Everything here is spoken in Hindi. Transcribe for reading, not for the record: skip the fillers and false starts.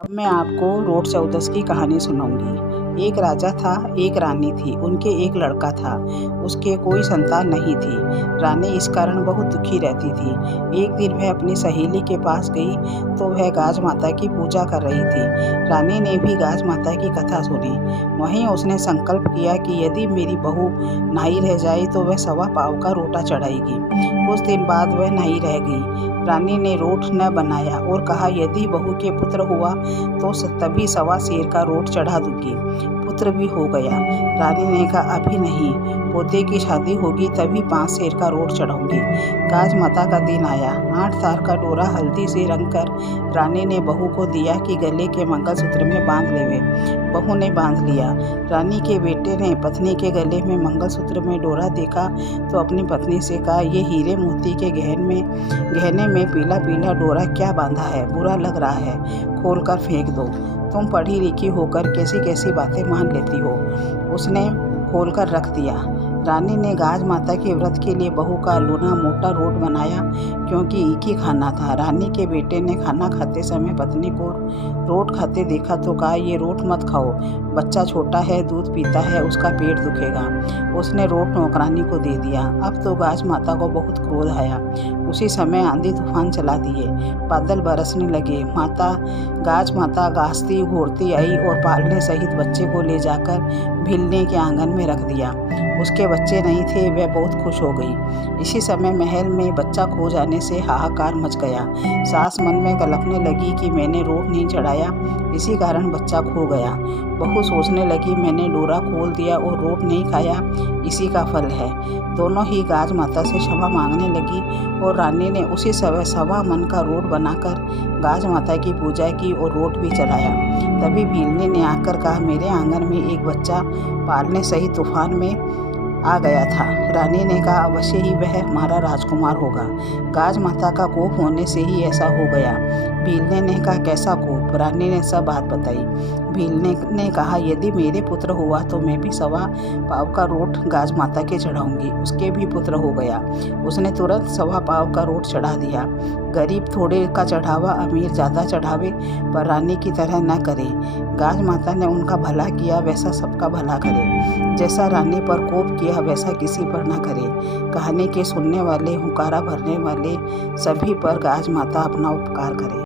अब मैं आपको रोड चौदस की कहानी सुनाऊंगी। एक राजा था, एक रानी थी। उनके एक लड़का था, उसके कोई संतान नहीं थी। रानी इस कारण बहुत दुखी रहती थी। एक दिन वह अपनी सहेली के पास गई तो वह गाज माता की पूजा कर रही थी। रानी ने भी गाज माता की कथा सुनी। वहीं उसने संकल्प किया कि यदि मेरी बहू नहाई रह जाए तो वह सवा पाव का रोटा चढ़ाएगी। कुछ दिन बाद वह नहाई रह गई। रानी ने रोट न बनाया और कहा, यदि बहू के पुत्र हुआ तो तभी सवा सेर का रोट चढ़ा दूंगी। पुत्र भी हो गया। रानी ने कहा, अभी नहीं, पोते की शादी होगी तभी 5 सेर का रोट चढ़ाऊंगी। गाज माता का दिन आया। 8 तार का डोरा हल्दी से रंगकर रानी ने बहू को दिया कि गले के मंगलसूत्र में बांध लेवे। बहू ने बांध लिया। रानी के बेटे ने पत्नी के गले में मंगलसूत्र में डोरा देखा तो अपनी पत्नी से कहा, ये हीरे मोती के गहने में पीला पीला डोरा क्या बांधा है, बुरा लग रहा है, खोल कर फेंक दो। तुम पढ़ी लिखी होकर कैसी कैसी बातें मान लेती हो। उसने खोल कर रख दिया। रानी ने गाज माता के व्रत के लिए बहू का लूना मोटा रोट बनाया, क्योंकि एक ही खाना था। रानी के बेटे ने खाना खाते समय पत्नी को रोट खाते देखा तो कहा, ये रोट मत खाओ, बच्चा छोटा है, दूध पीता है, उसका पेट दुखेगा। उसने रोट नौकरानी को दे दिया। अब तो गाज माता को बहुत क्रोध आया। उसी समय आंधी तूफान चला दिए, बादल बरसने लगे। गाज माता गाजती घोरती आई और पालने सहित बच्चे को ले जाकर भिलने के आंगन में रख दिया। उसके बच्चे नहीं थे, वह बहुत खुश हो गई। इसी समय महल में बच्चा खो जाने से हाहाकार मच गया। सास मन में कलपने लगी कि मैंने रोट नहीं चढ़ाया, इसी कारण बच्चा खो गया। बहू सोचने लगी, मैंने डोरा खोल दिया और रोट नहीं खाया, इसी का फल है। दोनों ही गाज माता से क्षमा मांगने लगी और रानी ने उसी समय सवा मन का रोट बनाकर गाज माता की पूजा की और रोट भी चढ़ाया। तभी भीलने ने आकर कहा, मेरे आंगन में एक बच्चा पालने सहित तूफान में आ गया था। रानी ने कहा, अवश्य ही वह हमारा राजकुमार होगा। गाज माता का कोप होने से ही ऐसा हो गया। भीलने ने कहा, कैसा कोप? रानी ने सब बात बताई। भीलने ने कहा, यदि मेरे पुत्र हुआ तो मैं भी सवा पाव का रोट गाज माता के चढ़ाऊंगी। उसके भी पुत्र हो गया। उसने तुरंत सवा पाव का रोट चढ़ा दिया। गरीब थोड़े का चढ़ावा, अमीर ज़्यादा चढ़ावे, पर रानी की तरह न करे। गाज माता ने उनका भला किया, वैसा सबका भला करे। जैसा रानी पर कोप किया वैसा किसी पर न करे। कहानी के सुनने वाले, हुंकारा भरने वाले सभी पर गाज माता अपना उपकार करे।